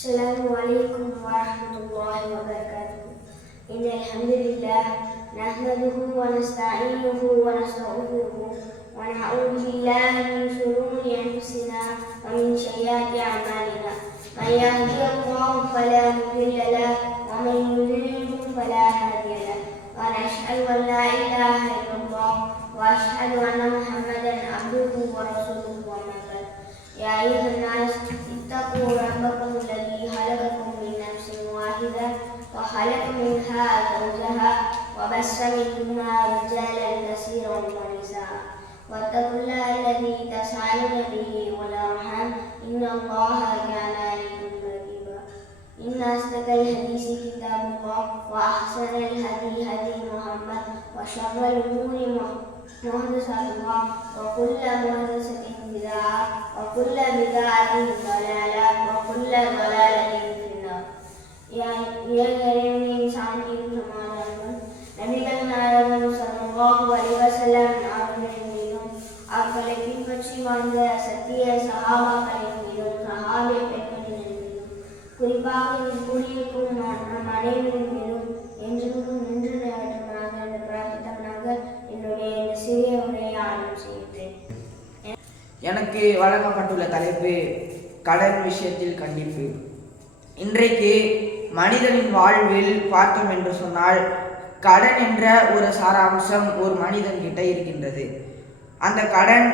السلام عليكم ورحمة الله وبركاته. إن الحمد لله نحمده ونستعينه ونستغفره ونعوذ بالله من شرور أنفسنا ومن سيئات أعمالنا. من يهدي الله فلا مضل له ومن يضلله فلا هادي له. ونشهد أن لا إله إلا الله وأشهد أن محمدا عبده ورسوله بعد. يا أيها الناس اتقوا ربكم وخلق منها زوجها وبث منهما رجالا كثيرا ونساء. واتقوا الله الذي تسألون به والأرحام. إن الله كان عليكم رقيبا. إن أصدق الحديث كتاب الله وأحسن الهدي هدي محمد وشر الأمور محدثاتها وكل محدثة بدعة وكل بدعة ضلالة وكل النار அவர்களை பின்பற்றி வாழ்ந்த சத்திய சகாபாக்களின் மீதும் குறிப்பாக இதில் கூடியிருக்கும் நின்று நிகழ்த்துவனாக என்று பிரார்த்தித்தவனாக என்னுடைய சிறிய உரையை ஆரம்பம் செய்கிறேன் எனக்கு வழங்கப்பட்டுள்ள தலைப்பு கடன் விஷயத்தில் கண்டிப்பு. இன்றைக்கு மனிதனின் வாழ்வில் பார்த்தோம் என்று சொன்னால் கடன் என்ற ஒரு சாராம்சம் ஒரு மனிதன் கிட்ட இருக்கின்றது. அந்த கடன்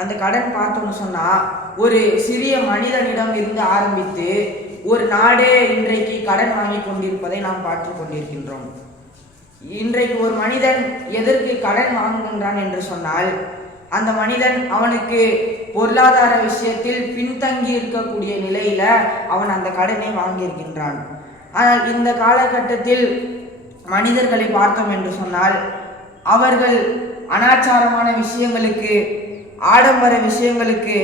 அந்த கடன் பார்த்தோம்னு சொன்னால் ஒரு சிறிய மனிதனிடம் இருந்து ஆரம்பித்து ஒரு நாடே இன்றைக்கு கடன் வாங்கி கொண்டிருப்பதை நாம் பார்த்து கொண்டிருக்கின்றோம். இன்றைக்கு ஒரு மனிதன் எதற்கு கடன் வாங்குகின்றான் என்று சொன்னால் அந்த மனிதன் அவனுக்கு பொருளாதார விஷயத்தில் பின்தங்கி இருக்கக்கூடிய நிலையில அவன் அந்த கடனை வாங்கியிருக்கின்றான். ஆனால் இந்த காலகட்டத்தில் மனிதர்களை பார்த்தோம் என்று சொன்னால் அவர்கள் அனாச்சாரமான விஷயங்களுக்கு ஆடம்பர விஷயங்களுக்கு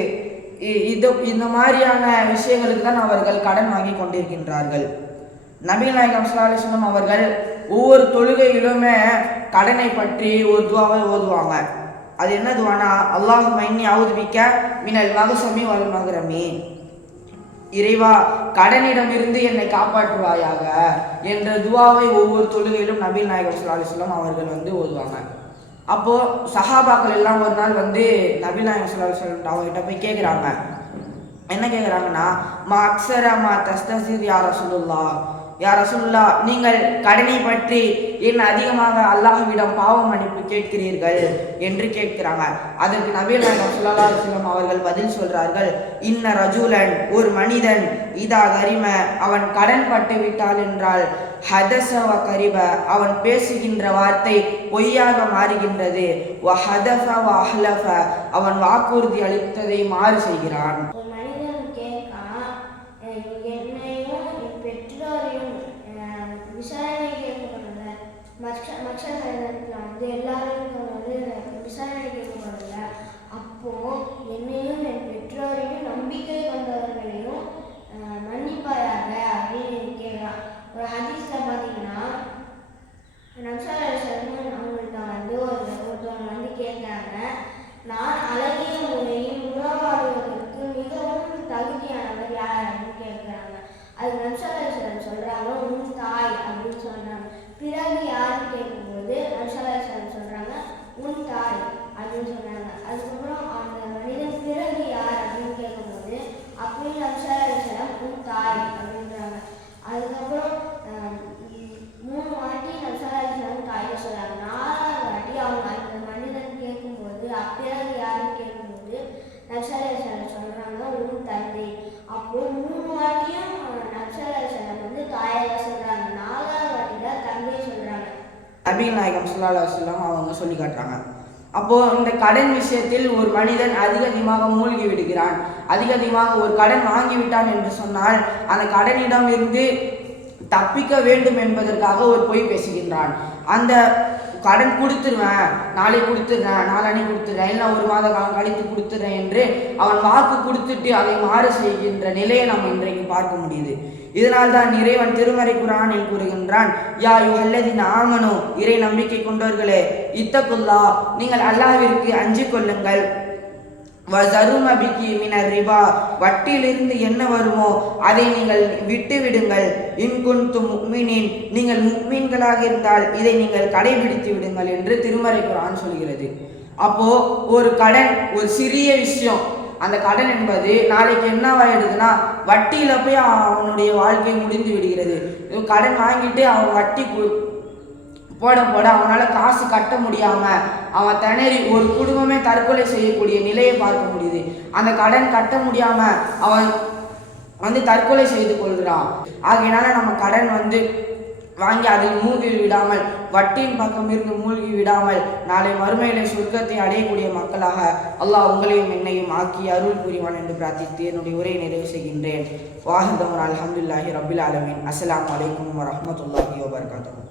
இ- இது இந்த மாதிரியான விஷயங்களுக்கு தான் அவர்கள் கடன் வாங்கி கொண்டிருக்கின்றார்கள். நபி நாயகம் ஸல்லல்லாஹு அவர்கள் ஒவ்வொரு தொழுகையிலுமே கடனை பற்றி ஒரு துவாவை ஓதுவாங்க. அது என்ன துவானா அல்லாஹ் மைனி அவுதுபிக்க மினல் மகசமி வல் மகரமி இறைவா கடனிடமிருந்து என்னை காப்பாற்றுவாயாக என்ற துவாவை ஒவ்வொரு தொழுகையிலும் நபீல் நாயகம் ஸல்லல்லாஹு அவர்கள் வந்து ஓதுவாங்க. அப்போ சஹாபாக்கள் எல்லாம் ஒரு நாள் வந்து நபீல் நாயகம் ஸல்லல்லாஹு அவங்ககிட்ட போய் கேட்குறாங்க என்ன கேட்குறாங்கன்னா மா அக்ஸரா மா தஸ்தசீர் யாரா சொல்லுல்லா யா ரசுல்லா நீங்கள் கடனை பற்றி ஏன் அதிகமாக அல்லாஹ்விடம் பாவம் மன்னிப்பு கேட்கிறீர்கள் என்று கேட்கிறாங்க. அதற்கு நபீல் நாயகம் ஸல்லல்லாஹு அவர்கள் பதில் சொல்றார்கள் இன்ன ரஜூலன் ஒரு மனிதன் இதா கரிம அவன் கடன் பட்டு விட்டால் என்றால் ஹதசவ கரிப அவன் பேசுகின்ற வார்த்தை பொய்யாக மாறுகின்றது. வ ஹதஃப வ அஹ்லஃப அவன் வாக்குறுதி அளித்ததை மாறு செய்கிறான். மற்ற மற்ற நேரத்தில் வந்து எல்லாரும் வந்து விசாரணை கேட்கப்படுங்க அப்போ என்னையும் என் பெற்றோரையும் நம்பிக்கை கொண்டவர்களையும் அஹ் அப்போ மூணு வாட்டியும் நக்சலேஸ்வரன் வந்து தாயாக சொல்றாங்க. நாலாவது வாட்டி தான் தந்தை சொல்றாங்க. நபி நாயகம் ஸல்லல்லாஹு அலைஹி அவங்க சொல்லி காட்டுறாங்க. அப்போ இந்த கடன் விஷயத்தில் ஒரு மனிதன் அதிக அதிகமாக மூழ்கி விடுகிறான். அதிக அதிகமாக ஒரு கடன் வாங்கிவிட்டான் என்று சொன்னால் அந்த கடனிடம் இருந்து தப்பிக்க வேண்டும் என்பதற்காக ஒரு பொய் பேசுகின்றான். அந்த கடன் கொடுத்துருவேன் நாளை கொடுத்துட்றேன் நாளானே கொடுத்துட்றேன் இல்லை ஒரு மாத காலம் கழித்து கொடுத்துட்றேன் என்று அவன் வாக்கு கொடுத்துட்டு அதை மாறு செய்கின்ற நிலையை நாம் இன்றைக்கு பார்க்க முடியுது. இதனால் தான் இறைவன் திருமறை குரானில் கூறுகின்றான் யா யுஹல்லதின் ஆமனோ இறை நம்பிக்கை கொண்டவர்களே இத்தகுல்லா நீங்கள் அல்லாவிற்கு அஞ்சு கொள்ளுங்கள். வசருமபிக்கு மினர் ரிபா வட்டியிலிருந்து என்ன வருமோ அதை நீங்கள் விட்டுவிடுங்கள். இன்குந்து முக்மினின் நீங்கள் முக்மீன்களாக இருந்தால் இதை நீங்கள் கடைபிடித்து விடுங்கள் என்று திருமறை குரான் சொல்கிறது. அப்போ ஒரு கடன் ஒரு சிறிய விஷயம். அந்த கடன் என்பது நாளைக்கு என்னவாயிடுதுன்னா வட்டியில போய் அவனுடைய வாழ்க்கை முடிந்து விடுகிறது. கடன் வாங்கிட்டு அவன் வட்டி கு- போட போட அவனால் காசு கட்ட முடியாமல் அவன் திணறி ஒரு குடும்பமே தற்கொலை செய்யக்கூடிய நிலையை பார்க்க முடியுது. அந்த கடன் கட்ட முடியாமல் அவன் வந்து தற்கொலை செய்து கொள்கிறான். ஆகையினால நம்ம கடன் வந்து வாங்கி அதில் மூழ்கி விடாமல் வட்டியின் பக்கம் இருந்து மூழ்கி விடாமல் நாளை மறுமையிலே சொர்க்கத்தை அடையக்கூடிய மக்களாக அல்லாஹ் உங்களையும் என்னையும் ஆக்கி அருள் புரிவான் என்று பிரார்த்தித்து என்னுடைய உரையை நிறைவு செய்கின்றேன். வாஹிதமன் அலமதுல்லாஹி ரபில் அலமின் அஸ்லாம் வலைக்கம் வரமத்துல்லாஹி வபரகாத்துஹு.